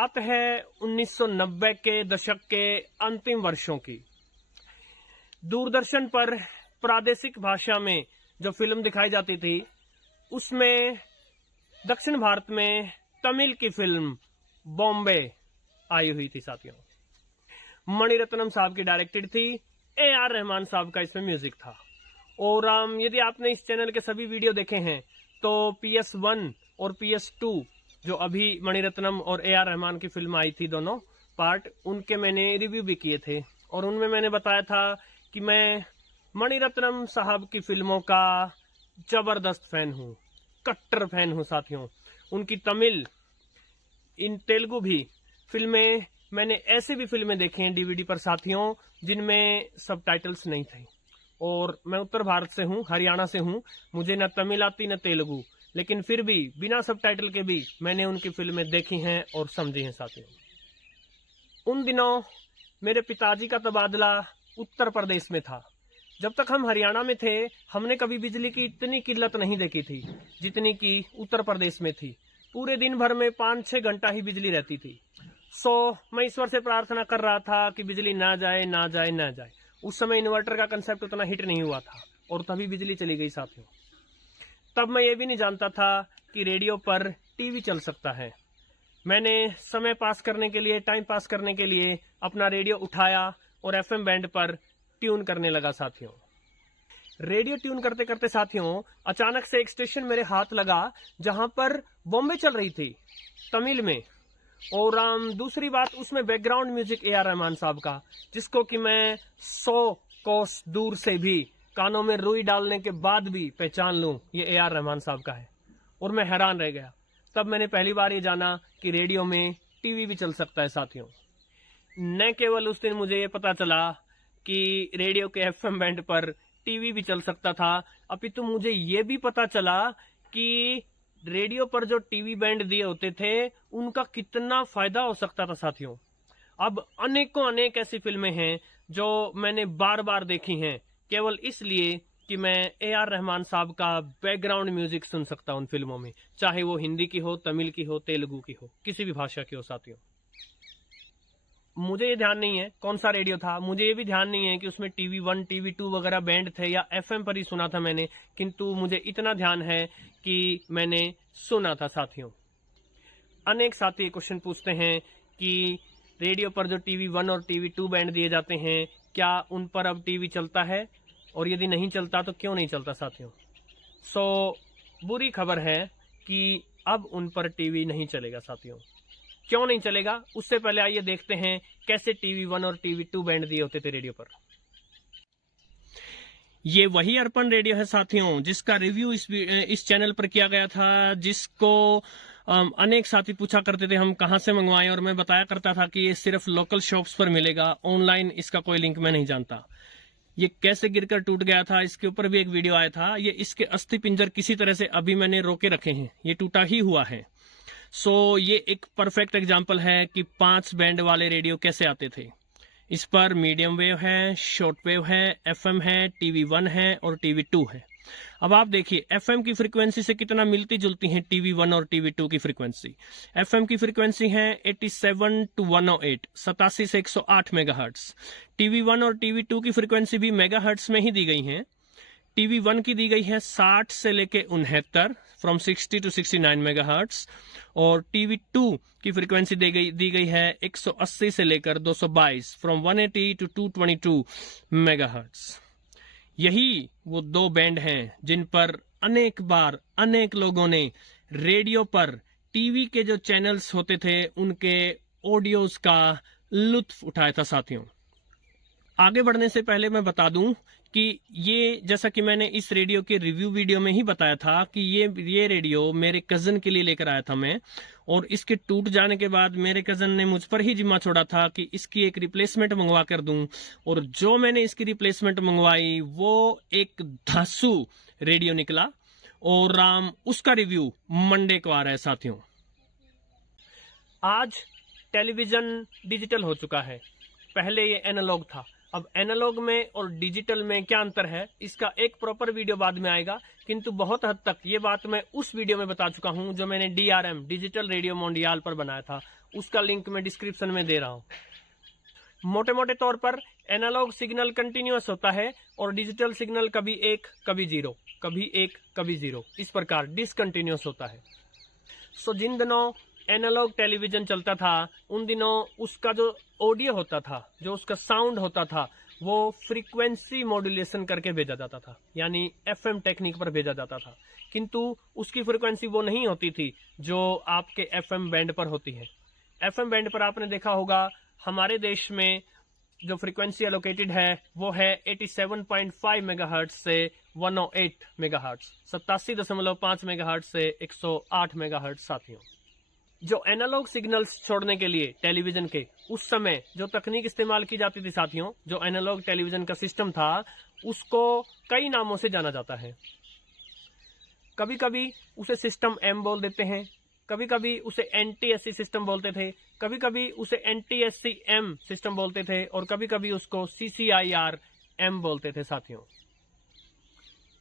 बात है 1990 के दशक के अंतिम वर्षों की। दूरदर्शन पर प्रादेशिक भाषा में जो फिल्म दिखाई जाती थी उसमें दक्षिण भारत में तमिल की फिल्म बॉम्बे आई हुई थी साथियों। मणिरत्नम साहब की डायरेक्टेड थी, AR रहमान साहब का इसमें म्यूजिक था। और यदि आपने इस चैनल के सभी वीडियो देखे हैं तो PS1 और PS2 जो अभी मणिरत्नम और AR रहमान की फिल्म आई थी, दोनों पार्ट, उनके मैंने रिव्यू भी किए थे और उनमें मैंने बताया था कि मैं मणिरत्नम साहब की फिल्मों का जबरदस्त फैन हूँ, कट्टर फैन हूँ साथियों। उनकी तमिल, इन तेलुगु भी फिल्में, मैंने ऐसे भी फिल्में देखी हैं DVD पर साथियों जिनमें सबटाइटल्स नहीं थे। और मैं उत्तर भारत से हूँ, हरियाणा से हूँ, मुझे न तमिल आती न तेलुगु, लेकिन फिर भी बिना सबटाइटल के भी मैंने उनकी फिल्में देखी हैं और समझी हैं साथियों। उन दिनों मेरे पिताजी का तबादला उत्तर प्रदेश में था। जब तक हम हरियाणा में थे हमने कभी बिजली की इतनी किल्लत नहीं देखी थी जितनी की उत्तर प्रदेश में थी। पूरे दिन भर में 5-6 घंटा ही बिजली रहती थी। मैं ईश्वर से प्रार्थना कर रहा था कि बिजली ना जाए ना जाए ना जाए। उस समय इन्वर्टर का कंसेप्ट उतना हिट नहीं हुआ था और तभी बिजली चली गई साथियों। तब मैं ये भी नहीं जानता था कि रेडियो पर टीवी चल सकता है। मैंने समय पास करने के लिए, टाइम पास करने के लिए अपना रेडियो उठाया और FM बैंड पर ट्यून करने लगा साथियों। रेडियो ट्यून करते करते साथियों अचानक से एक स्टेशन मेरे हाथ लगा जहां पर बॉम्बे चल रही थी तमिल में। और दूसरी बात, उसमें बैकग्राउंड म्यूजिक AR रहमान साहब का, जिसको कि मैं 100 कोस दूर से भी कानों में रुई डालने के बाद भी पहचान लूं ये AR रहमान साहब का है। और मैं हैरान रह गया। तब मैंने पहली बार ये जाना कि रेडियो में टीवी भी चल सकता है साथियों। न केवल उस दिन मुझे ये पता चला कि रेडियो के FM बैंड पर टीवी भी चल सकता था, अपितु मुझे ये भी पता चला कि रेडियो पर जो टीवी बैंड दिए होते थे उनका कितना फायदा हो सकता था साथियों। अब अनेक ऐसी फिल्में हैं जो मैंने बार बार देखी हैं केवल इसलिए कि मैं AR रहमान साहब का बैकग्राउंड म्यूजिक सुन सकता हूं उन फिल्मों में, चाहे वो हिंदी की हो, तमिल की हो, तेलुगु की हो, किसी भी भाषा की हो साथियों। मुझे ये ध्यान नहीं है कौन सा रेडियो था, मुझे ये भी ध्यान नहीं है कि उसमें TV1, TV2 वगैरह बैंड थे या FM पर ही सुना था मैंने, किंतु मुझे इतना ध्यान है कि मैंने सुना था साथियों। अनेक साथी क्वेश्चन पूछते हैं कि रेडियो पर जो TV1 और TV2 बैंड दिए जाते हैं क्या उन पर अब टीवी चलता है, और यदि नहीं चलता तो क्यों नहीं चलता साथियों। बुरी खबर है कि अब उन पर टीवी नहीं चलेगा साथियों। क्यों नहीं चलेगा, उससे पहले आइए देखते हैं कैसे TV1 और TV2 बैंड दिए होते थे रेडियो पर। ये वही अर्पण रेडियो है साथियों जिसका रिव्यू इस चैनल पर किया गया था, जिसको अनेक साथी पूछा करते थे हम कहां से मंगवाएं, और मैं बताया करता था कि ये सिर्फ लोकल शॉप्स पर मिलेगा, ऑनलाइन इसका कोई लिंक मैं नहीं जानता। ये कैसे गिरकर टूट गया था इसके ऊपर भी एक वीडियो आया था। ये इसके अस्थि पिंजर किसी तरह से अभी मैंने रोके रखे हैं, ये टूटा ही हुआ है। ये एक परफेक्ट एग्जांपल है कि 5 बैंड वाले रेडियो कैसे आते थे। इस पर मीडियम वेव है, शॉर्ट वेव है, FM है, TV1 है और TV2 है। अब आप देखिए FM की फ्रीक्वेंसी से कितना मिलती जुलती है TV1 और TV2 की फ्रीक्वेंसी। FM की फ्रीक्वेंसी है 87 to 108, 87 से 108 मेगाहर्ट्ज। TV1 और TV2 की फ्रीक्वेंसी भी मेगाहर्ट्ज में ही दी गई है। TV1 की दी गई है 60 से लेके 69, फ्रॉम 60 to 69 मेगाहर्ट्ज, और TV2 की फ्रीक्वेंसी दी गई है 180 से लेकर 222, फ्रॉम 180 to 222 मेगाहर्ट्ज। यही वो 2 बैंड हैं जिन पर अनेक बार अनेक लोगों ने रेडियो पर टीवी के जो चैनल्स होते थे उनके ऑडियोज का लुत्फ उठाया था साथियों। आगे बढ़ने से पहले मैं बता दूं कि ये, जैसा कि मैंने इस रेडियो के रिव्यू वीडियो में ही बताया था कि ये रेडियो मेरे कजन के लिए लेकर आया था मैं, और इसके टूट जाने के बाद मेरे कजन ने मुझ पर ही जिम्मा छोड़ा था कि इसकी एक रिप्लेसमेंट मंगवा कर दूं, और जो मैंने इसकी रिप्लेसमेंट मंगवाई वो एक धांसू रेडियो निकला, और उसका रिव्यू मंडे को आ रहा है साथियों। आज टेलीविजन डिजिटल हो चुका है, पहले ये एनालॉग था। अब एनालॉग में और डिजिटल में क्या अंतर है इसका एक प्रॉपर वीडियो बाद में आएगा, किंतु बहुत हद तक ये बात मैं उस वीडियो में बता चुका हूं जो मैंने DRM डिजिटल रेडियो मोंडियाल पर बनाया था। उसका लिंक मैं डिस्क्रिप्शन में दे रहा हूं। मोटे मोटे तौर पर एनालॉग सिग्नल कंटिन्यूअस होता है और डिजिटल सिग्नल कभी 1 कभी 0, कभी 1 कभी 0, इस प्रकार डिसकंटिन्यूअस होता है। सो जिन दिनों एनालॉग टेलीविजन चलता था उन दिनों उसका जो ऑडियो होता था, जो उसका साउंड होता था, वो फ्रीक्वेंसी मॉड्यूलेशन करके भेजा जाता था, यानी एफएम टेक्निक पर भेजा जाता था। किंतु उसकी फ्रीक्वेंसी वो नहीं होती थी जो आपके एफएम बैंड पर होती है। एफएम बैंड पर आपने देखा होगा हमारे देश में जो फ्रीक्वेंसी एलोकेटेड है वो है 87.5 मेगाहर्ट्ज से 108 मेगाहर्ट्ज, 87.5 मेगाहर्ट्ज से 108 मेगाहर्ट्ज। साथियों, जो एनालॉग सिग्नल्स छोड़ने के लिए टेलीविजन के उस समय जो तकनीक इस्तेमाल की जाती थी साथियों, जो एनालॉग टेलीविजन का सिस्टम था, उसको कई नामों से जाना जाता है। कभी कभी उसे सिस्टम एम बोल देते हैं, कभी कभी उसे एनटीएससी सिस्टम बोलते थे, कभी कभी उसे एनटीएससी एम सिस्टम बोलते थे और कभी कभी उसको सीसीआईआर एम बोलते थे। साथियों,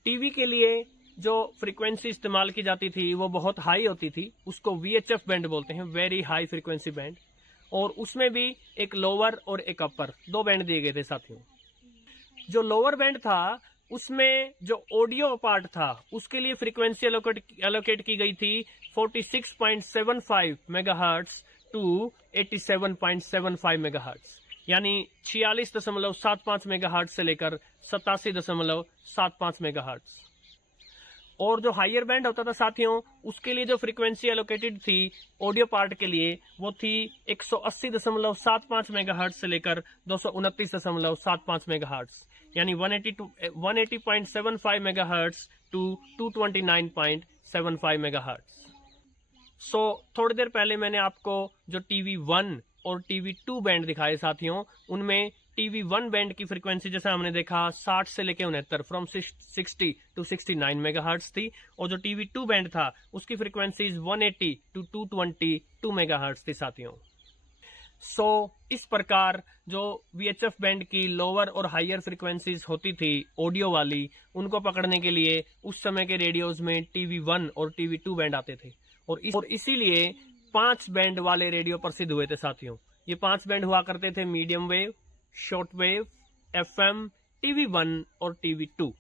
टीवी के लिए जो फ्रीक्वेंसी इस्तेमाल की जाती थी वो बहुत हाई होती थी, उसको वीएचएफ बैंड बोलते हैं, वेरी हाई फ्रीक्वेंसी बैंड, और उसमें भी एक लोअर और एक अपर, 2 बैंड दिए गए थे। साथियों, जो लोअर बैंड था उसमें जो ऑडियो पार्ट था उसके लिए फ्रीक्वेंसी एलोकेट की गई थी 46.75 मेगाहर्ट्ज टू 87.75 मेगाहर्ट्ज, यानी 46.75 मेगाहर्ट्ज से लेकर 87.75 मेगाहर्ट्ज। और जो हायर बैंड होता था साथियों, उसके लिए जो फ्रीक्वेंसी एलोकेटेड थी ऑडियो पार्ट के लिए वो थी 180.75 मेगाहर्ट्ज से लेकर 229.75 मेगाहर्ट्ज, यानी 180.75 मेगाहर्ट्ज टू 229.75 मेगाहर्ट्ज। सो थोड़ी देर पहले मैंने आपको जो टीवी 1 और टीवी 2 बैंड दिखाए साथियों, उनमें टीवी 1 बैंड की फ्रीक्वेंसी जैसा हमने देखा 60 से लेकर 69, फ्रॉम 60 टू 69 मेगाहर्ट्ज थी, और जो टीवी 2 बैंड था उसकी फ्रीक्वेंसीज 180 टू 222 मेगाहर्ट्ज थी। साथियों, सो इस प्रकार जो वीएचएफ बैंड की लोअर और हायर फ्रीक्वेंसीज होती थी ऑडियो वाली, उनको पकड़ने के लिए उस समय के रेडियोज में टीवी 1 और टीवी 2 बैंड आते थे, और इसीलिए 5 बैंड वाले रेडियो प्रसिद्ध हुए थे। साथियों, ये 5 बैंड हुआ करते थे: medium wave, short wave, FM, TV 1 और टीवी 2।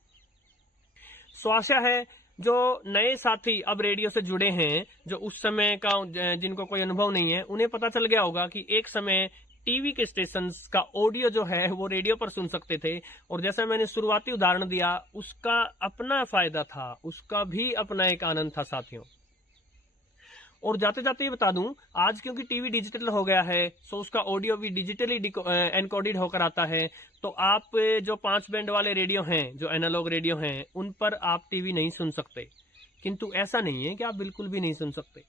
सो आशा है जो नए साथी अब रेडियो से जुड़े हैं, जो उस समय का जिनको कोई अनुभव नहीं है, उन्हें पता चल गया होगा कि एक समय टीवी के स्टेशंस का ऑडियो जो है वो रेडियो पर सुन सकते थे, और जैसा मैंने शुरुआती उदाहरण दिया उसका अपना फायदा था, उसका भी अपना एक आनंद था। साथियों, और जाते जाते ये बता दूं, आज क्योंकि टीवी डिजिटल हो गया है, सो उसका ऑडियो भी डिजिटली एनकोडेड होकर आता है, तो आप जो 5 बैंड वाले रेडियो हैं, जो एनालॉग रेडियो हैं, उन पर आप टीवी नहीं सुन सकते। किंतु ऐसा नहीं है कि आप बिल्कुल भी नहीं सुन सकते।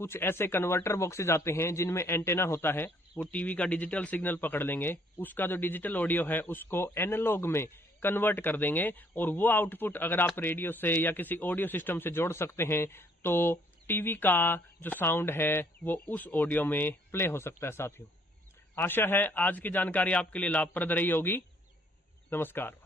कुछ ऐसे कन्वर्टर बॉक्सेज आते हैं जिनमें एंटेना होता है, वो टीवी का डिजिटल सिग्नल पकड़ लेंगे, उसका जो डिजिटल ऑडियो है उसको एनालॉग में कन्वर्ट कर देंगे, और वो आउटपुट अगर आप रेडियो से या किसी ऑडियो सिस्टम से जोड़ सकते हैं तो टीवी का जो साउंड है वो उस ऑडियो में प्ले हो सकता है। साथियों, आशा है आज की जानकारी आपके लिए लाभप्रद रही होगी। नमस्कार।